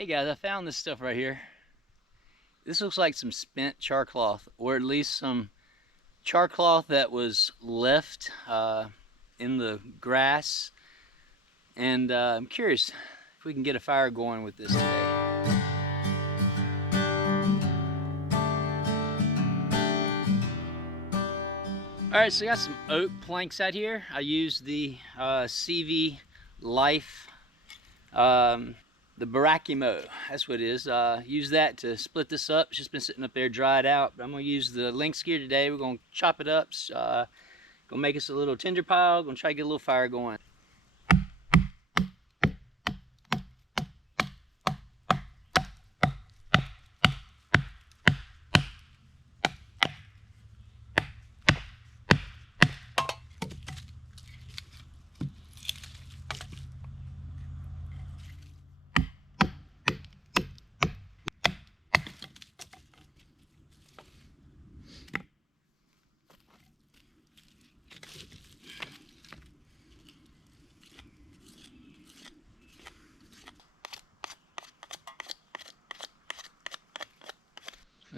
Hey guys, I found this stuff right here. This looks like some spent char cloth, or at least some char cloth that was left in the grass. And I'm curious if we can get a fire going with this today. Alright, so I got some oak planks out here. I used the CV Life, the Barakimo, that's what it is. Use that to split this up. It's just been sitting up there dried out. But I'm going to use the lynx gear today. We're going to chop it up. Gonna make us a little tinder pile. Gonna try to get a little fire going.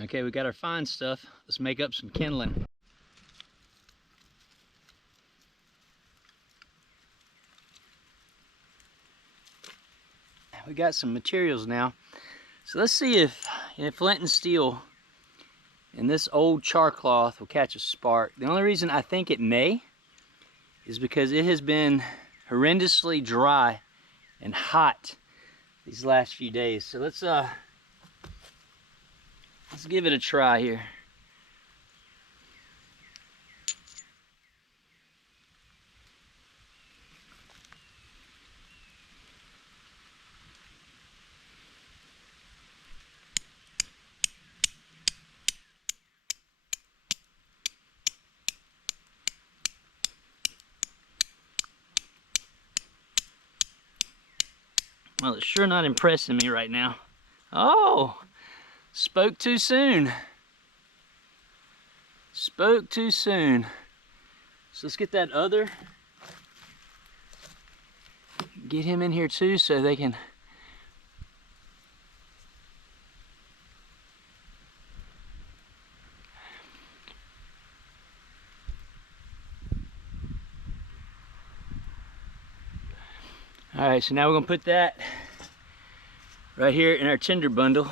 Okay, we got our fine stuff. Let's make up some kindling. We got some materials now. So let's see if flint and steel and this old char cloth will catch a spark. The only reason I think it may is because it has been horrendously dry and hot these last few days. So let's give it a try here. Well, it's sure not impressing me right now. Oh, spoke too soon. Spoke too soon. So let's get that other. Get him in here too so they can. All right, so now we're gonna put that right here in our tinder bundle.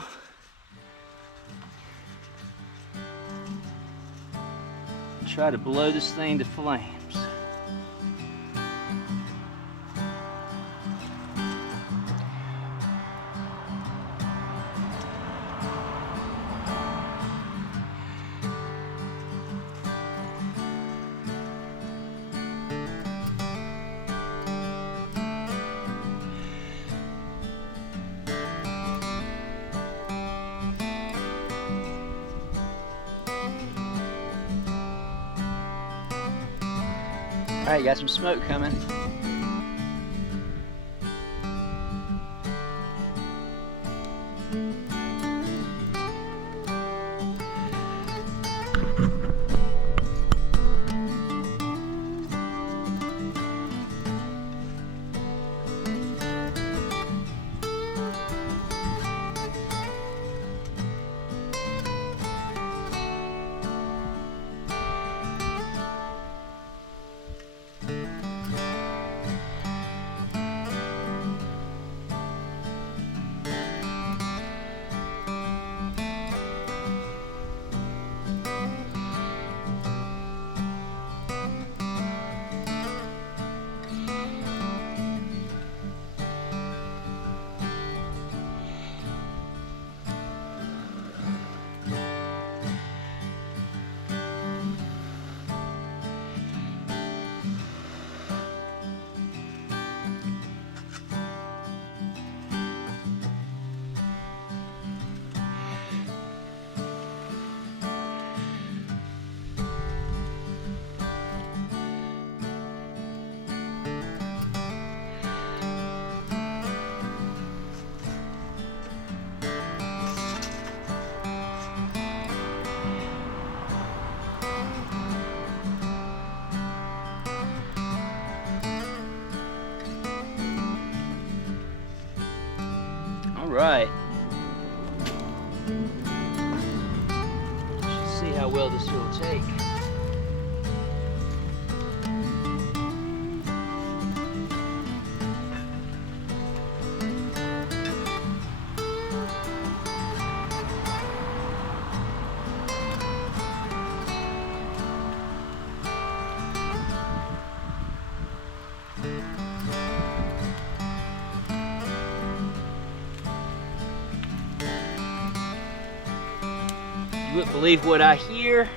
Try to blow this thing to flames. All right, got some smoke coming. right. Let's see how well this will take. You wouldn't believe what I hear.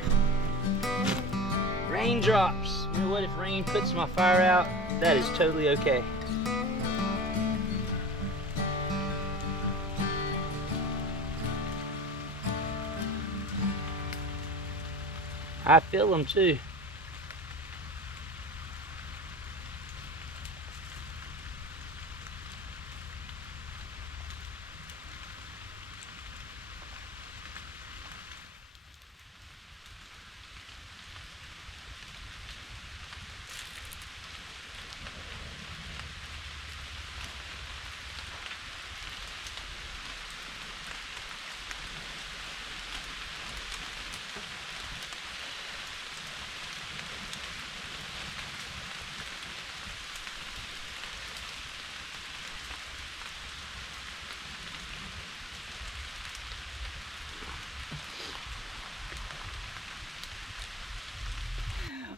Raindrops. You know what, if rain puts my fire out, that is totally okay. I feel them too.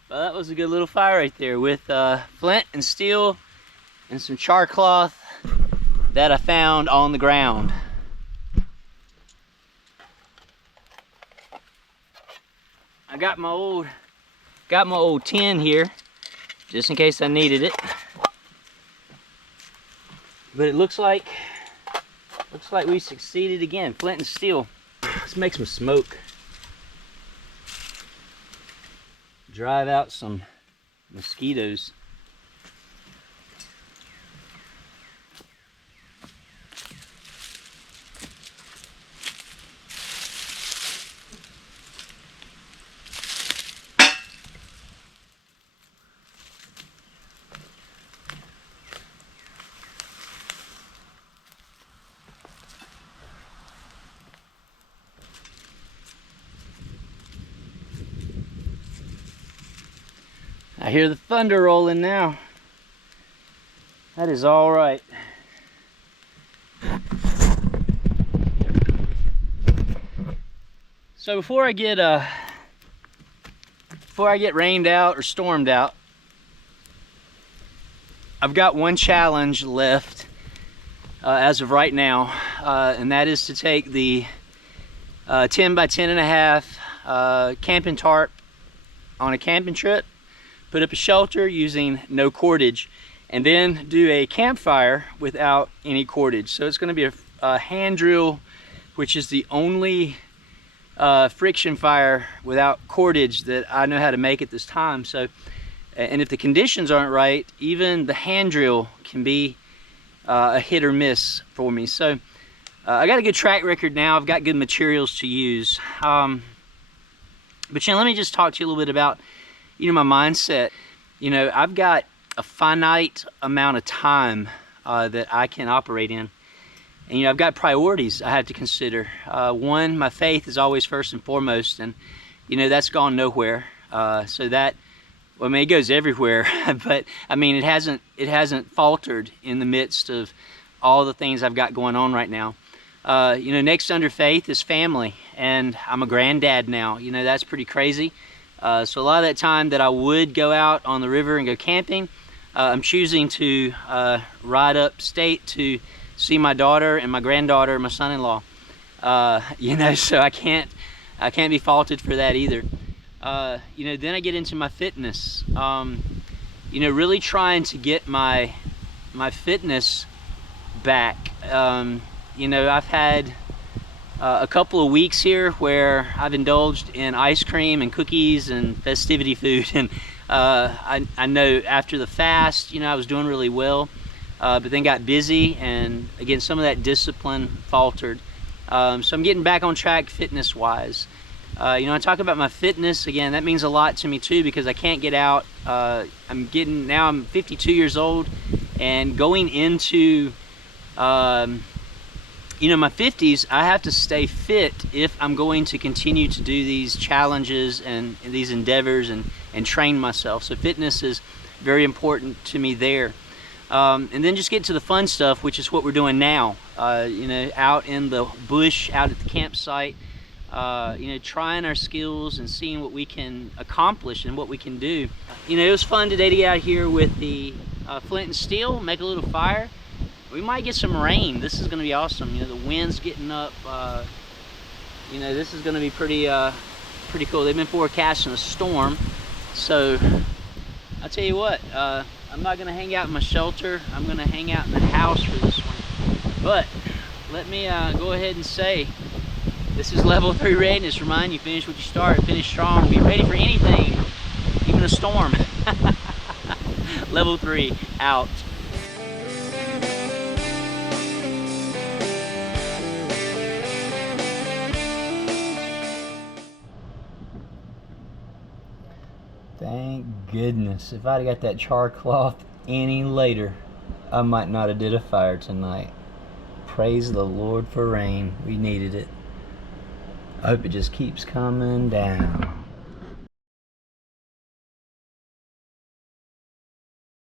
Well, that was a good little fire right there with flint and steel and some char cloth that I found on the ground. I got my old tin here just in case I needed it. But it looks like we succeeded again. Flint and steel. Let's make some smoke. Drive out some mosquitoes. I hear the thunder rolling now. That is all right. So before I get rained out or stormed out, I've got one challenge left as of right now, and that is to take the 10 by 10.5 camping tarp on a camping trip, put up a shelter using no cordage, and then do a campfire without any cordage. So it's going to be a hand drill, which is the only friction fire without cordage that I know how to make at this time. So, and if the conditions aren't right, even the hand drill can be a hit or miss for me. So I got a good track record now. I've got good materials to use. But let me just talk to you a little bit about my mindset. I've got a finite amount of time that I can operate in. And I've got priorities I have to consider. One, my faith is always first and foremost, and that's gone nowhere. So that, well, I mean, it goes everywhere, but I mean, it hasn't faltered in the midst of all the things I've got going on right now. Next under faith is family, and I'm a granddad now. That's pretty crazy. So a lot of that time that I would go out on the river and go camping, I'm choosing to ride upstate to see my daughter and my granddaughter and my son-in-law. So I can't be faulted for that either. Then I get into my fitness. Really trying to get my fitness back. I've had a couple of weeks here where I've indulged in ice cream and cookies and festivity food, and I know after the fast, I was doing really well, but then got busy, and again, some of that discipline faltered. So I'm getting back on track fitness wise. I talk about my fitness again. That means a lot to me too, because I can't get out. I'm 52 years old, and going into you know, my 50s, I have to stay fit if I'm going to continue to do these challenges and these endeavors and train myself. So fitness is very important to me there. And then just get to the fun stuff, which is what we're doing now. You know, out in the bush, out at the campsite, you know, trying our skills and seeing what we can accomplish and what we can do. You know, it was fun today to get out here with the flint and steel, make a little fire. We might get some rain. This is going to be awesome. You know, the wind's getting up. You know, this is going to be pretty cool. They've been forecasting a storm. So I'll tell you what, I'm not going to hang out in my shelter. I'm going to hang out in the house for this one. But let me go ahead and say, this is level 3 readiness. Remind you, finish what you start, finish strong, be ready for anything, even a storm. Level 3, out. Thank goodness. If I'd got that char cloth any later, I might not have did a fire tonight. Praise the Lord for rain. We needed it. I hope it just keeps coming down.